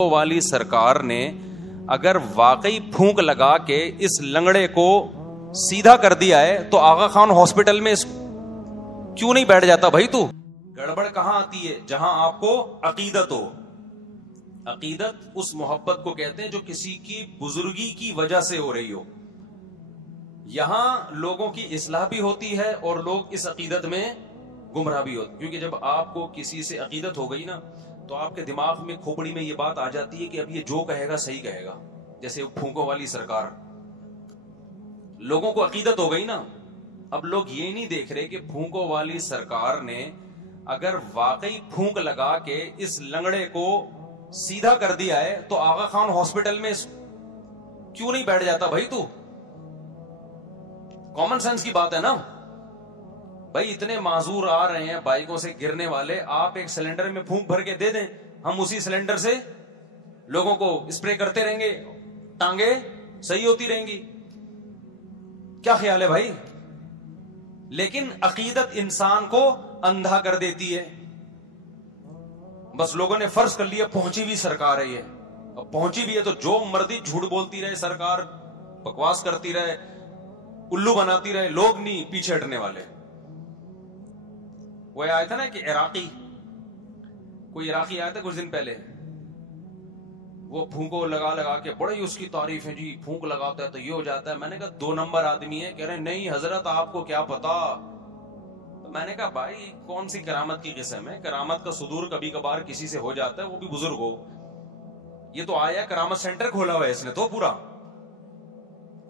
والی سرکار نے اگر واقعی پھونک لگا کے اس لنگڑے کو سیدھا کر دیا ہے تو آغا خان ہاسپٹل میں کیوں نہیں بیٹھ جاتا؟ بھائی تو گڑبڑ کہاں آتی ہے؟ جہاں آپ کو عقیدت ہو. عقیدت اس محبت کو کہتے ہیں جو کسی کی بزرگی کی وجہ سے ہو رہی ہو. یہاں لوگوں کی اصلاح بھی ہوتی ہے اور لوگ اس عقیدت میں گمراہ بھی ہوتے، کیونکہ جب آپ کو کسی سے عقیدت ہو گئی نا تو آپ کے دماغ میں کھوپڑی میں یہ بات آ جاتی ہے کہ اب یہ جو کہے گا صحیح کہے گا. جیسے پھونکوں والی سرکار، لوگوں کو عقیدت ہو گئی نا. اب لوگ یہ نہیں دیکھ رہے کہ پھونکوں والی سرکار نے اگر واقعی پھونک لگا کے اس لنگڑے کو سیدھا کر دیا ہے تو آغا خان ہاسپٹل میں کیوں نہیں بیٹھ جاتا؟ بھائی تو کامن سینس کی بات ہے نا. بھائی اتنے معذور آ رہے ہیں بائکوں سے گرنے والے، آپ ایک سلنڈر میں پھونک بھر کے دے دیں، ہم اسی سلنڈر سے لوگوں کو اسپرے کرتے رہیں گے، ٹانگیں صحیح ہوتی رہیں گی. کیا خیال ہے بھائی؟ لیکن عقیدت انسان کو اندھا کر دیتی ہے. بس لوگوں نے فرض کر لیا پہنچی بھی سرکار ہے یہ، اب پہنچی بھی ہے تو جو مرضی جھوٹ بولتی رہے سرکار، بکواس کرتی رہے، الو بناتی رہے، لوگ نہیں پیچھے ہٹنے والے. وہ آیا تھا نا کہ کوئی عراقی آیا تھا کچھ دن پہلے، وہ پھونکو لگا لگا کے بڑی اس کی تعریف ہے، جی پھونک لگاتا ہے تو یہ ہو جاتا ہے. میں نے کہا 2 نمبر آدمی ہے. کہہ رہے نہیں حضرت آپ کو کیا پتا. تو میں نے کہا بھائی کون سی کرامت کی قسم ہے؟ کرامت کا صدور کبھی کبھار کسی سے ہو جاتا ہے، وہ بھی بزرگ ہو. یہ تو آیا کرامت سینٹر کھولا ہوا ہے اس نے تو پورا،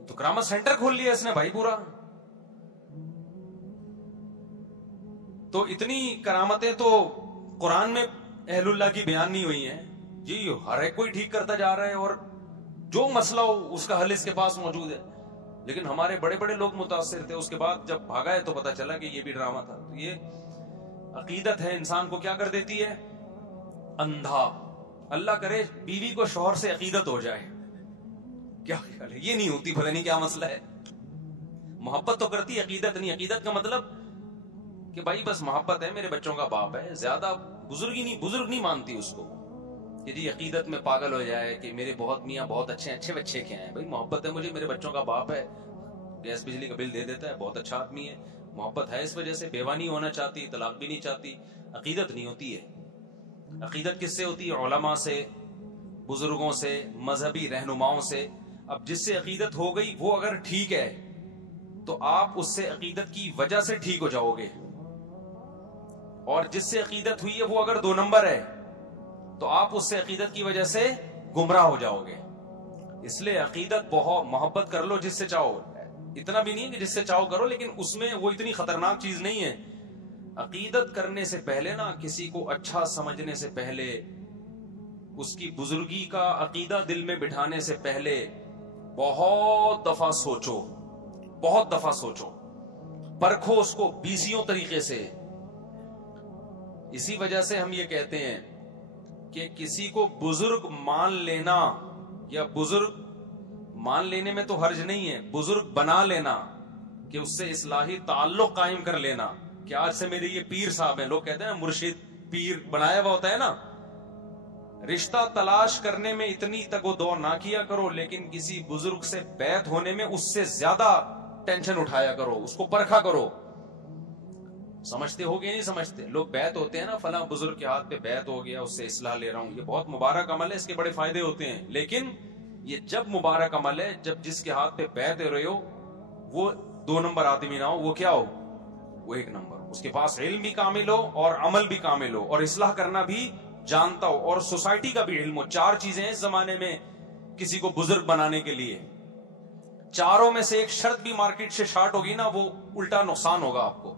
تو کرامت سینٹر کھول لیا اس نے بھائی پورا. تو اتنی کرامتیں تو قرآن میں اہل اللہ کی بیان نہیں ہوئی ہیں. جی ہر ایک کوئی ٹھیک کرتا جا رہا ہے اور جو مسئلہ ہو اس کا حل اس کے پاس موجود ہے. لیکن ہمارے بڑے بڑے لوگ متاثر تھے، اس کے بعد جب بھاگا ہے تو پتا چلا کہ یہ بھی ڈرامہ تھا. تو یہ عقیدت ہے انسان کو کیا کر دیتی ہے؟ اندھا. اللہ کرے بیوی کو شوہر سے عقیدت ہو جائے، کیا خیال ہے؟ یہ نہیں ہوتی، پتہ نہیں کیا مسئلہ ہے. محبت تو کرتی، عقیدت نہیں. عقیدت کا مطلب کہ بھائی بس محبت ہے، میرے بچوں کا باپ ہے، زیادہ بزرگ نہیں مانتی اس کو کہ جی عقیدت میں پاگل ہو جائے کہ میرے بہت میاں بہت اچھے بچے کے ہیں. بھائی محبت ہے مجھے، میرے بچوں کا باپ ہے، گیس بجلی کا بل دے دیتا ہے، بہت اچھا آدمی ہے. محبت ہے اس وجہ سے، بیوہ نہیں ہونا چاہتی، طلاق بھی نہیں چاہتی. عقیدت نہیں ہوتی ہے. عقیدت کس سے ہوتی ہے؟ علماء سے، بزرگوں سے، مذہبی رہنماؤں سے. اب جس سے عقیدت ہو گئی وہ اگر ٹھیک ہے تو آپ اس سے عقیدت کی وجہ سے ٹھیک ہو جاؤ گے، اور جس سے عقیدت ہوئی ہے وہ اگر 2 نمبر ہے تو آپ اس سے عقیدت کی وجہ سے گمراہ ہو جاؤ گے. اس لیے عقیدت بہت محبت کر لو جس سے چاہو، اتنا بھی نہیں ہے کہ جس سے چاہو کرو، لیکن اس میں وہ اتنی خطرناک چیز نہیں ہے. عقیدت کرنے سے پہلے نا، کسی کو اچھا سمجھنے سے پہلے، اس کی بزرگی کا عقیدہ دل میں بٹھانے سے پہلے بہت دفعہ سوچو، پرکھو اس کو 20 طریقے سے. اسی وجہ سے ہم یہ کہتے ہیں کہ کسی کو بزرگ مان لینا، یا بزرگ مان لینے میں تو حرج نہیں ہے، بزرگ بنا لینا کہ اس سے اصلاحی تعلق قائم کر لینا کہ آج سے میرے یہ پیر صاحب ہیں. لوگ کہتے ہیں مرشد پیر بنایا ہوا ہوتا ہے نا. رشتہ تلاش کرنے میں اتنی تگ و دو نہ کیا کرو، لیکن کسی بزرگ سے بیعت ہونے میں اس سے زیادہ ٹینشن اٹھایا کرو، اس کو پرکھا کرو. سمجھتے ہو کہ نہیں سمجھتے؟ لوگ بیعت ہوتے ہیں نا، فلاں بزرگ کے ہاتھ پہ بیعت ہو گیا، اس سے اصلاح لے رہا ہوں، یہ بہت مبارک عمل ہے، اس کے بڑے فائدے ہوتے ہیں. لیکن یہ جب مبارک عمل ہے جب جس کے ہاتھ پہ بیعت ہو رہے ہو وہ 2 نمبر آدمی نہ ہو، وہ کیا ہو؟ وہ 1 نمبر، اس کے پاس علم بھی کامل ہو اور عمل بھی کامل ہو اور اصلاح کرنا بھی جانتا ہو اور سوسائٹی کا بھی علم ہو. 4 چیزیں ہیں اس زمانے میں کسی کو بزرگ بنانے کے لیے. 4 میں سے ایک شرط بھی مارکیٹ سے شارٹ ہوگی نا، وہ الٹا نقصان ہوگا آپ کو.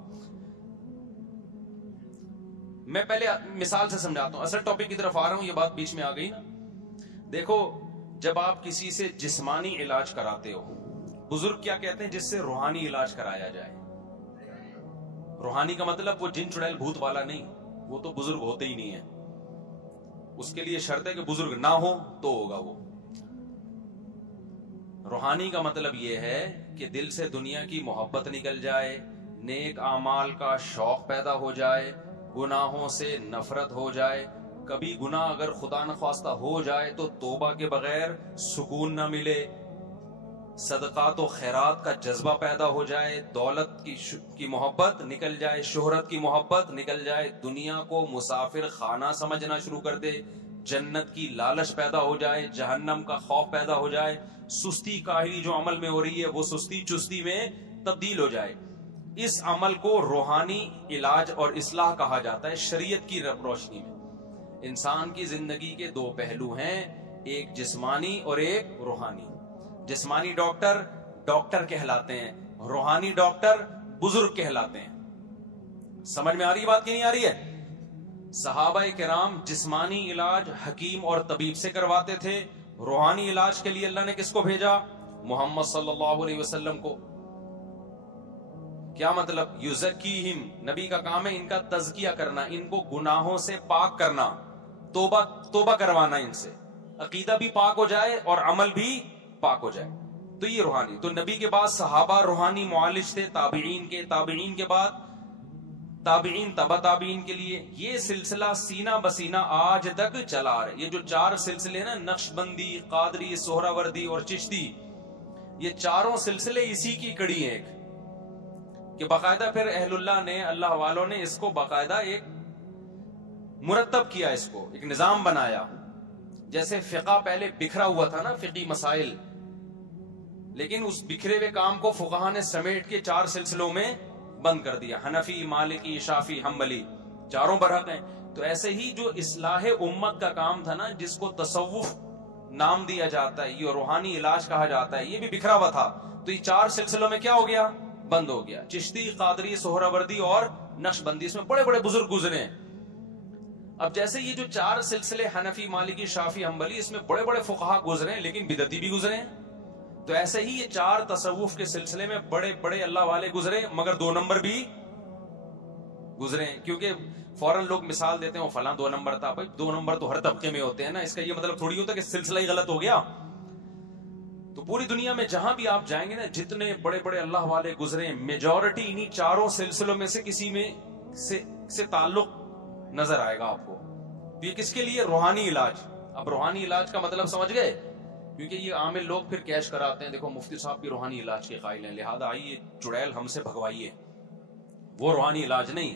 میں پہلے مثال سے سمجھاتا ہوں، اصل ٹاپک کی طرف آ رہا ہوں، یہ بات بیچ میں آ گئی نا. دیکھو جب آپ کسی سے جسمانی علاج کراتے ہو، بزرگ کیا کہتے ہیں؟ جس سے روحانی علاج کرایا جائے. روحانی کا مطلب وہ جن چڑیل بھوت والا نہیں، وہ تو بزرگ ہوتے ہی نہیں ہے. اس کے لیے شرط ہے کہ بزرگ نہ ہو تو ہوگا وہ. روحانی کا مطلب یہ ہے کہ دل سے دنیا کی محبت نکل جائے، نیک اعمال کا شوق پیدا ہو جائے، گناہوں سے نفرت ہو جائے، کبھی گناہ اگر خدا نخواستہ ہو جائے تو توبہ کے بغیر سکون نہ ملے، صدقات و خیرات کا جذبہ پیدا ہو جائے، دولت کی محبت نکل جائے، شہرت کی محبت نکل جائے، دنیا کو مسافر خانہ سمجھنا شروع کر دے، جنت کی لالچ پیدا ہو جائے، جہنم کا خوف پیدا ہو جائے، سستی کاہلی جو عمل میں ہو رہی ہے وہ سستی چستی میں تبدیل ہو جائے. اس عمل کو روحانی علاج اور اصلاح کہا جاتا ہے شریعت کی روشنی میں. انسان کی زندگی کے دو پہلو ہیں، ایک جسمانی اور ایک روحانی. جسمانی ڈاکٹر ڈاکٹر کہلاتے ہیں، روحانی ڈاکٹر بزرگ کہلاتے ہیں. سمجھ میں آ رہی بات کی نہیں آ رہی ہے؟ صحابہ کرام جسمانی علاج حکیم اور طبیب سے کرواتے تھے، روحانی علاج کے لیے اللہ نے کس کو بھیجا؟ محمد صلی اللہ علیہ وسلم کو. کیا مطلب؟ یزکیہم، نبی کا کام ہے ان کا تزکیہ کرنا، ان کو گناہوں سے پاک کرنا، توبہ کروانا، ان سے عقیدہ بھی پاک ہو جائے اور عمل بھی پاک ہو جائے. تو یہ روحانی. تو نبی کے بعد صحابہ روحانی معالج تھے، تابعین کے بعد تابعین، تبع تابعین کے لیے. یہ سلسلہ سینہ بسینہ آج تک چلا رہا ہے. یہ جو 4 سلسلے نا، نقش بندی، قادری، سہراوردی اور چشتی، یہ چاروں سلسلے اسی کی کڑی ہیں. ایک کہ باقاعدہ پھر اہل اللہ نے، اللہ والوں نے اس کو باقاعدہ ایک مرتب کیا، اس کو ایک نظام بنایا. جیسے فقہ پہلے بکھرا ہوا تھا نا، فقی مسائل، لیکن اس بکھرے ہوئے کام کو فقہا نے سمیٹ کے 4 سلسلوں میں بند کر دیا. حنفی، مالکی، شافی، حنبلی، چاروں برحق ہیں. تو ایسے ہی جو اصلاح امت کا کام تھا نا، جس کو تصوف نام دیا جاتا ہے، یہ روحانی علاج کہا جاتا ہے، یہ بھی بکھرا ہوا تھا. تو یہ 4 سلسلوں میں کیا ہو گیا؟ بند ہو گیا. چشتی، قادری، سہراوردی اور نقش بندی، اس میں بڑے بڑے بزرگ گزرے. اب جیسے یہ جو 4 سلسلے حنفی، مالکی، شافی، حنبلی، اس میں بڑے بڑے فقہا گزرے لیکن بدعتی بھی گزرے. تو ایسے ہی یہ 4 تصوف کے سلسلے میں بڑے بڑے اللہ والے گزرے، مگر 2 نمبر بھی گزرے. کیونکہ فوراً لوگ مثال دیتے ہیں وہ فلاں 2 نمبر تھا. بھائی 2 نمبر تو ہر طبقے میں ہوتے ہیں نا، اس کا یہ مطلب تھوڑی ہوتا کہ سلسلہ ہی غلط ہو گیا. تو پوری دنیا میں جہاں بھی آپ جائیں گے نا، جتنے بڑے بڑے اللہ والے گزرے، میجورٹی انہی 4 سلسلوں میں سے کسی میں سے تعلق نظر آئے گا آپ کو. تو یہ کس کے لیے؟ روحانی علاج. اب روحانی علاج کا مطلب سمجھ گئے؟ کیونکہ یہ عامل لوگ پھر کیش کراتے ہیں، دیکھو مفتی صاحب بھی روحانی علاج کے قائل ہیں، لہذا آئیے چڑیل ہم سے بھگوائیے. وہ روحانی علاج نہیں.